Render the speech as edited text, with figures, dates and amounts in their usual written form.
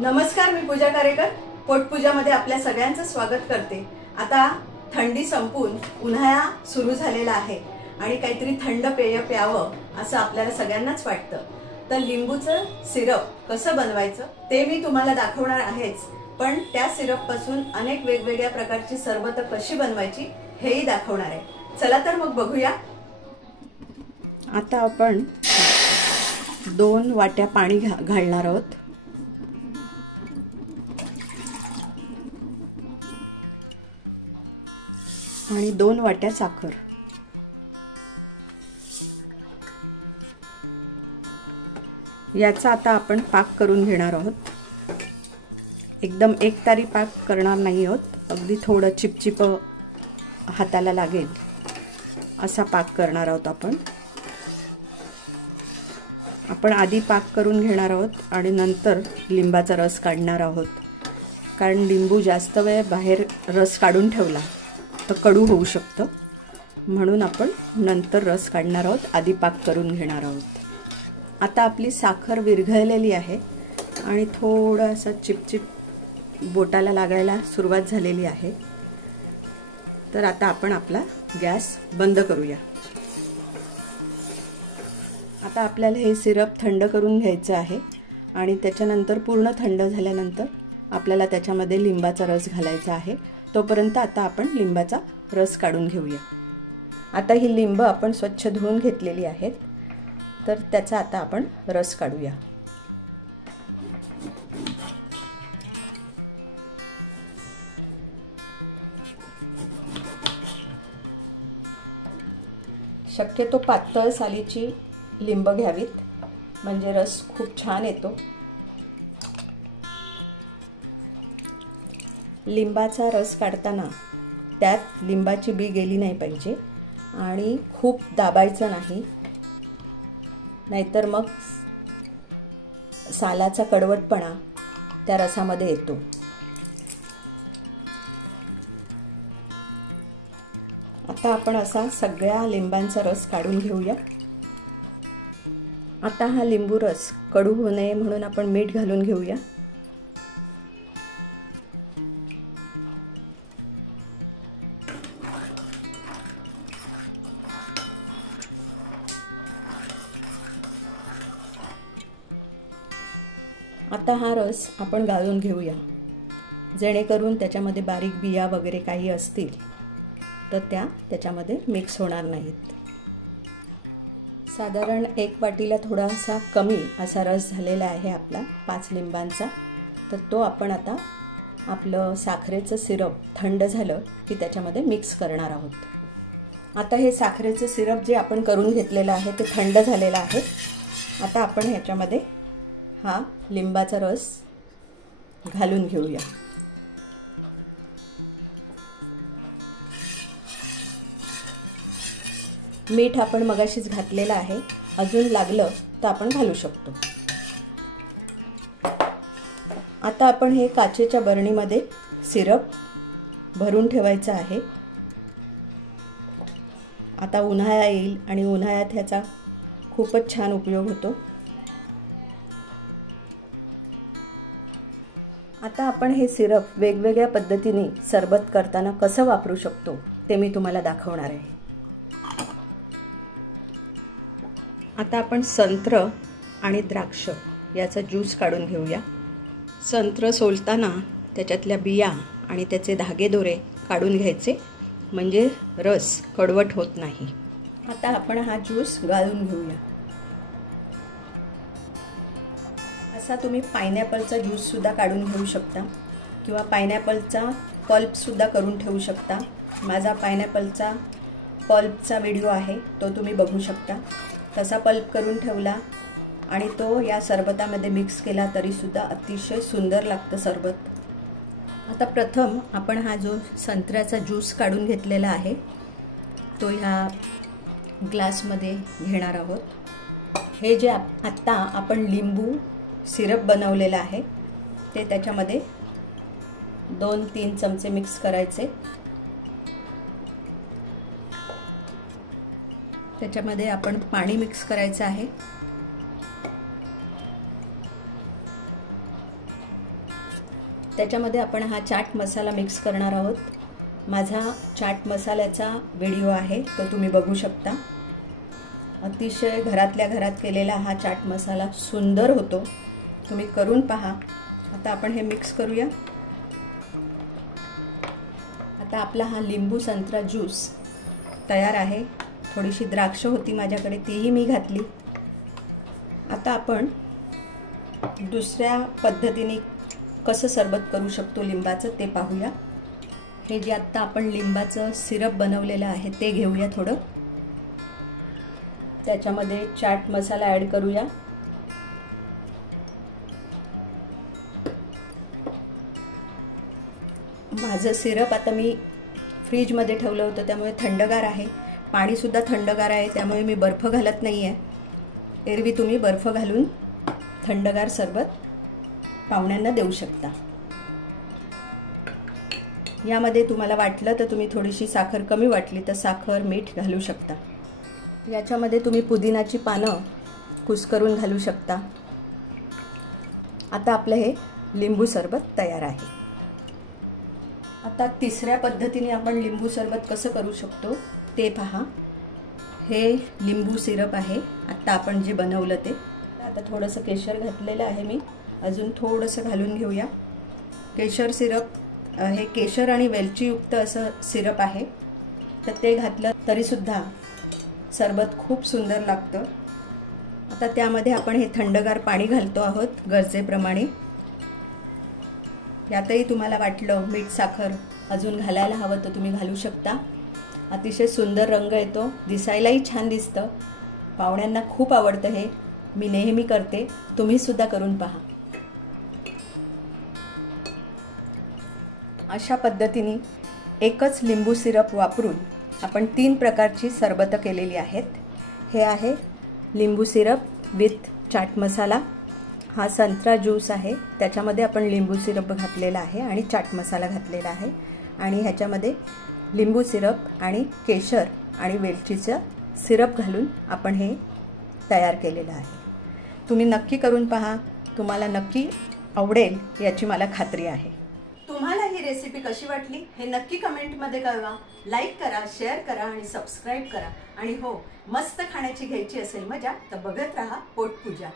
नमस्कार, मी पूजा कारेकर पोटपूजामध्ये आपल्या सगळ्यांचं स्वागत करते। आता थंडी संपून उन्हाळा सुरू झालेला आहे आणि काहीतरी थंड पेय प्यावं असं आपल्याला सगळ्यांनाच वाटतं। तर लिंबूचं सिरप कसं बनवायचं ते मी तुम्हाला दाखवणार आहेच, पण त्या सिरप पासून अनेक वेगवेगळ्या प्रकारची सरबत कशी बनवायची हेही दाखवणार आहे। चला तर मग बघूया। आता आपण 2 वाट्या पाणी घालणार आहोत। आणि 2 वाट्या साखर। याचा आता आपण पाक करून घेणार आहोत। एकदम एकतारी पाक करणार नाही आहोत, अगदी थोडं चिपचिप हाताला लागेल असा पाक करणार आहोत आपण आधी पाक करून घेणार आहोत आणि नंतर लिंबाचा रस काढणार आहोत। कारण लिंबू जास्त वेळ बाहेर रस काढून ठेवला तर कडू होऊ शकतं, म्हणून आपण नंतर रस काढणार आहोत, आधी पाक करून घेणार आहोत। आता आपली साखर विरघळलेली आहे आणि थोडासा चिपचिप बोटाला लागायला सुरुवात झालेली आहे। तर आता आपण आपला गॅस बंद करूया। आता आपल्याला हे सिरप थंड करून घ्यायचं आहे आणि त्याच्यानंतर पूर्ण थंड झाल्यानंतर आपल्याला त्याच्यामध्ये लिंबाचा रस घालायचा आहे। तोपर्यंत आता आपण लिंबाचा रस काढून घेऊया। आता ही लिंब आपण स्वच्छ धुवून घेतलेली आहेत, तर त्याचा आता आपण रस काढूया। शक्यतो पातळ सालीची लिंब घ्यावीत, म्हणजे रस खूप छान येतो। लिंबाचा रस काढताना त्यात लिंबाची बी गेली नाही पाहिजे आणि खूप दाबायचं नाही, नाहीतर मग सालाचा कडवटपणा त्या रसामध्ये येतो। आता आपण असा सगळ्या लिंबांचा रस काढून घेऊया। आता हा लिंबू रस कडू होऊ नये म्हणून आपण मीठ घालून घेऊया। आता हा रस आपण गाळून घेऊया, जेणेकरून त्याच्यामध्ये बारीक बिया वगैरे काही असतील तर त्या त्याच्यामध्ये मिक्स होणार नाहीत। साधारण 1 वाटीला थोडासा कमी असा रस झालेला आहे आपला 5 लिंबांचा। तर तो आपण आता आपलं साखरेचं सिरप थंड झालं की त्याच्यामध्ये मिक्स करणार आहोत। आता हे साखरेचं सिरप जे आपण करून घेतलेलं आहे ते थंड झालेलं आहे। आता आपण ह्याच्यामध्ये हा लिंबाचा रस घालून घेऊया। मीठ आपण मगाशीच घातलेलं आहे, अजून लागलं तर आपण घालू शकतो। आता आपण हे काचेच्या बरणीमध्ये सिरप भरून ठेवायचं आहे। आता उन्हाळा येईल आणि उन्हाळ्यात ह्याचा खूपच छान उपयोग होतो। आता आपण हे सिरप वेगवेगळ्या पद्धतीने सरबत करताना कसं वापरू शकतो ते मी तुम्हाला दाखवणार आहे। आता आपण संत्र आणि द्राक्ष याचा ज्यूस काढून घेऊया। संत्र सोलताना त्याच्यातल्या बिया आणि त्याचे धागेदोरे काढून घ्यायचे, म्हणजे रस कडवट होत नाही। आता आपण हा ज्यूस गाळून घेऊया। असा तुम्ही पायनॅपलचा ज्यूस सुद्धा काढून घेऊ शकता किंवा पायनॅपलचा पल्प सुद्धा करून ठेवू शकता। माझा पायनॅपलचा पल्पचा व्हिडिओ आहे, तो तुम्ही बघू शकता। तसा पल्प करून ठेवला आणि तो या सरबतामध्ये मिक्स केला तरी सुद्धा अतिशय सुंदर लागतं सरबत। आता प्रथम आपण हा जो संत्र्याचा ज्यूस काढून घेतलेला आहे तो ह्या ग्लासमध्ये घेणार आहोत। हे जे आत्ता आपण लिंबू सिरप बनवलेलं आहे ते त्याच्यामध्ये 2-3 चमचे मिक्स करायचे। त्याच्यामध्ये आपण पाणी मिक्स करायचं आहे। त्याच्यामध्ये आपण हा चाट मसाला मिक्स करणार आहोत. माझा चाट मसाल्याचा व्हिडिओ आहे, तो तुम्ही बघू शकता. अतिशय घरातल्या घरात केलेला हा चाट मसाला सुंदर होतो, तुम्ही करून पहा. आता आपण हे मिक्स करूया. आता आपला हा लिंबू संत्रा ज्यूस तयार आहे. थोडीशी द्राक्ष होती माझ्याकडे, तीही मी घातली. आता आपण दुसऱ्या पद्धतीने कसं सरबत करू शकतो लिंबाचं ते पाहूया. हे जे आत्ता आपण लिंबाचं सिरप बनवलेलं आहे ते घेऊया. थोडं त्याच्यामध्ये चाट मसाला ॲड करूया. माझं सिरप आता मी फ्रीजमध्ये ठेवलं होतं, त्यामुळे थंडगार आहे. पाणीसुद्धा थंडगार आहे, त्यामुळे मी बर्फ घालत नाही आहे. एरवी तुम्ही बर्फ घालून थंडगार सरबत पाहुण्यांना देऊ शकता. यामध्ये तुम्हाला वाटलं तर तुम्ही थोडीशी साखर कमी वाटली तर साखर मीठ घालू शकता. याच्यामध्ये तुम्ही पुदिनाची पानं कुस्करून घालू शकता. आता आपलं हे लिंबू सरबत तयार आहे. आता तिसऱ्या पद्धतीने आपण लिंबू सरबत कसं करू शकतो ते पहा. हे लिंबू सिरप आहे आत्ता आपण जे बनवलं ते. आता थोडंसं केशर घातलेलं आहे मी, अजून थोडंसं घालून घेऊया. केशर सिरप हे केशर आणि वेलचीयुक्त असं सिरप आहे, तर ते घातलं तरीसुद्धा सरबत खूप सुंदर लागतं. आता त्यामध्ये आपण हे थंडगार पाणी घालतो आहोत गरजेप्रमाणे. यातही तुम्हाला वाटलं मीठ साखर अजून घालायला हवं तर तुम्ही घालू शकता. अतिशय सुंदर रंग येतो, दिसायलाही छान दिसतं. पाहुण्यांना खूप आवडतं हे. मी नेहमी करते, तुम्ही सुद्धा करून पहा. अशा पद्धतीने एकच लिंबू सिरप वापरून आपण 3 प्रकारची सरबतं केलेली आहेत. हे आहे लिंबू सिरप विथ चाट मसाला. हा संत्रा ज्यूस आहे, त्याच्यामध्ये आपण लिंबू सिरप घातलेला आहे आणि चाट मसाला घातलेला आहे. आणि ह्याच्यामध्ये लिंबू सिरप आणि केशर आणि वेलचीचं सिरप घालून आपण हे तयार केलेलं आहे. तुम्ही नक्की करून पहा, तुम्हाला नक्की आवडेल याची मला खात्री आहे. तुम्हाला ही रेसिपी कशी वाटली हे नक्की कमेंटमध्ये कळवा. लाईक करा, शेअर करा आणि सबस्क्राईब करा. आणि हो, मस्त खाण्याची घ्यायची असेल मजा तर बघत राहा पोटपूजा.